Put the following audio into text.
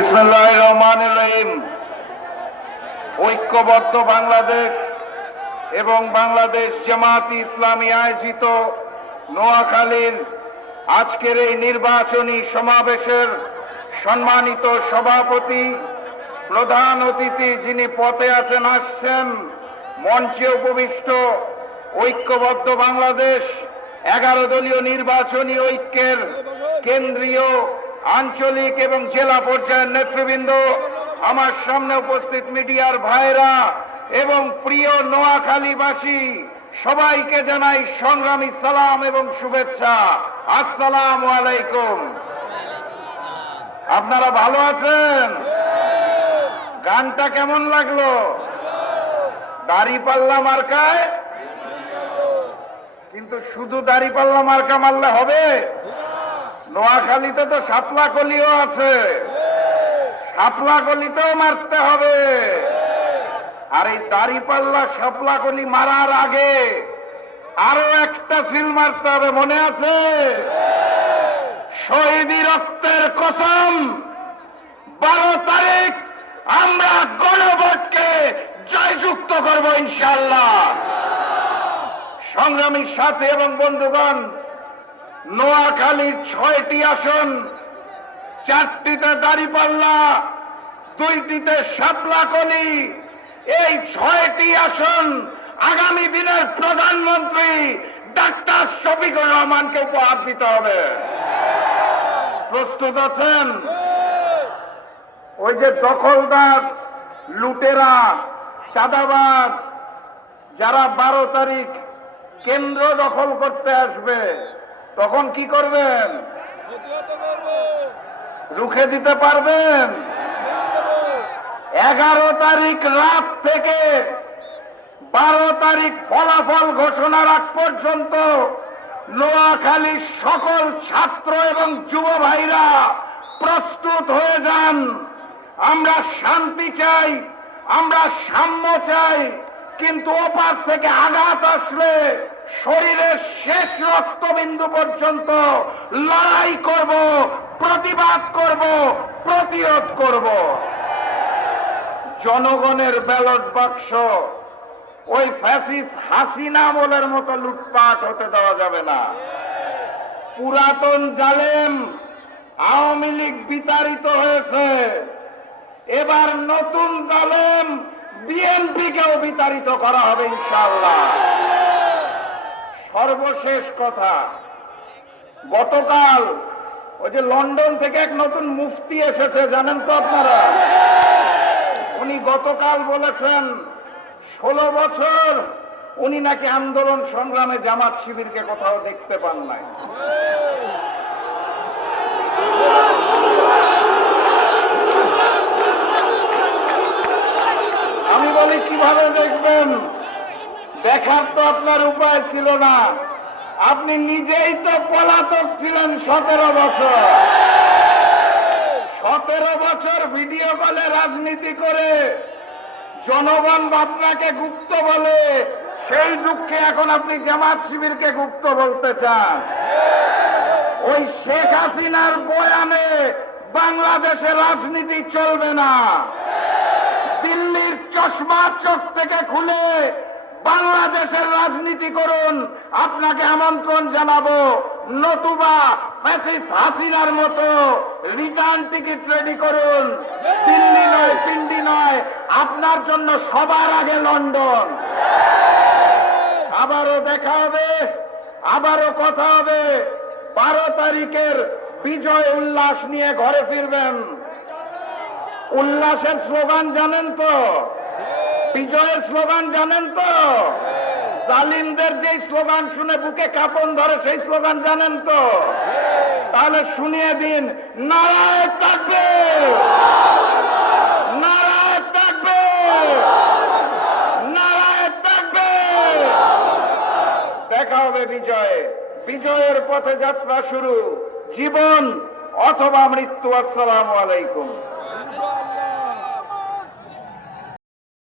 বিসমিল্লাহির রহমানির রহিম। ঐক্যবদ্ধ বাংলাদেশ এবং বাংলাদেশ জামায়াতে ইসলামী আয়োজিত নোয়াখালীর আজকের এই নির্বাচনী সমাবেশের সম্মানিত সভাপতি, প্রধান অতিথি যিনি পথে আছেন, আসছেন, মঞ্চে উপবিষ্ট ঐক্যবদ্ধ বাংলাদেশ 11 দলীয় নির্বাচনী ঐক্যের কেন্দ্রীয়, আঞ্চলিক এবং জেলা পর্যায়ের নেতৃবৃন্দ, আমার সামনে উপস্থিত মিডিয়ার ভাইরা এবং প্রিয় নোয়াখালীবাসী, সবাইকে জানাই সংগ্রামী সালাম এবং শুভেচ্ছা। আসসালামু আলাইকুম। আপনারা ভালো আছেন? গানটা কেমন লাগলো? দাড়িপাল্লা মার্কায়, কিন্তু শুধু দাড়িপাল্লা মার্কা মারলে হবে? নোয়াখালীতে তো শাপলা কলিও আছে, শাপলা কলিতেও মারতে হবে। আর এই দাড়িপাল্লা শাপলা কলি মারার আগে আরো একটা সিল মারতে হবে, মনে আছে? শহীদি রক্তের কসম, 12 তারিখ আমরা গণভোটকে জয়যুক্ত করব ইনশাআল্লাহ। সংগ্রামীর সাথে এবং বন্ধুগণ, নোয়াখালীর 6টি আসন, 4টিতে দাড়িপাল্লা, 2টিতে শাপলাকলি। এই 6টি আসন আগামী দিনের প্রধানমন্ত্রী ডাক্তার শফিকুর রহমানকে উপহার দিতে হবে। প্রস্তুত আছেন? ওই যে দখলদার, লুটেরা, চাঁদাবাজ যারা 12 তারিখ কেন্দ্র দখল করতে আসবে, তখন কি করবেন? রুখে দিতে পারবেন? 11 তারিখ রাত থেকে 12 তারিখ ফলাফল ঘোষণার আগ পর্যন্ত নোয়াখালীর সকল ছাত্র এবং যুব ভাইরা প্রস্তুত হয়ে যান। আমরা শান্তি চাই, আমরা সাম্য চাই, কিন্তু ওপার থেকে আঘাত আসলে শরীরের শেষ রক্তবিন্দু পর্যন্ত লড়াই করব, প্রতিবাদ করব, প্রতিরোধ করব। জনগণের ব্যালট বাক্স ওই ফ্যাসিস্ট হাসিনা আমলের মতো লুটপাট হতে দেওয়া যাবে না। পুরাতন জালেম আওয়ামী লীগ বিতাড়িত হয়েছে, এবার নতুন জালেম বিএনপিকেও বিতাড়িত করা হবে ইনশাআল্লাহ। সর্বশেষ কথা, গতকাল ওই যে লন্ডন থেকে এক নতুন মুফতি এসেছে, জানেন তো আপনারা? উনি গতকাল বলেছেন 16 বছর উনি নাকি আন্দোলন সংগ্রামে জামাত শিবিরকে কোথাও দেখতে পান নাই। আমি বলি, কিভাবে দেখবেন? দেখার তো আপনার উপায় ছিল না। আপনি নিজেই তো পলাতক ছিলেন 17 বছর। 17 বছর ভিডিও কলে রাজনীতি করে জনগণ আপনাকে গুপ্ত বলে, সেই দুঃখে এখন আপনি জামাত শিবিরকে গুপ্ত বলতে চান। ওই শেখ হাসিনার বয়ানে বাংলাদেশের রাজনীতি চলবে না। দিল্লির চশমা চোখ থেকে খুলে বাংলাদেশের রাজনীতি করুন, আপনাকে আমন্ত্রণ জানাবো। নতুবা ফ্যাসিস্ট হাসিনার মতো রিটার্ন টিকিট রেডি করুন। দিল্লি নয়, পিন্ডি নয়, আপনার জন্য সবার আগে লন্ডন। আবারও দেখা হবে, আবারও কথা হবে। 12 তারিখের বিজয় উল্লাস নিয়ে ঘরে ফিরবেন। উল্লাসের স্লোগান জানেন তো? বিজয়ের স্লোগান জানেন তো? জালিমদের যে স্লোগান শুনে বুকে কাঁপন ধরে, সেই স্লোগান জানেন তো? তাহলে শুনিয়ে দিন, নারায়ে তাকবীর, নারায়ে তাকবীর, নারায়ে তাকবীর। দেখা হবে বিজয়ে। বিজয়ের পথে যাত্রা শুরু, জীবন অথবা মৃত্যু। আসসালামু আলাইকুম।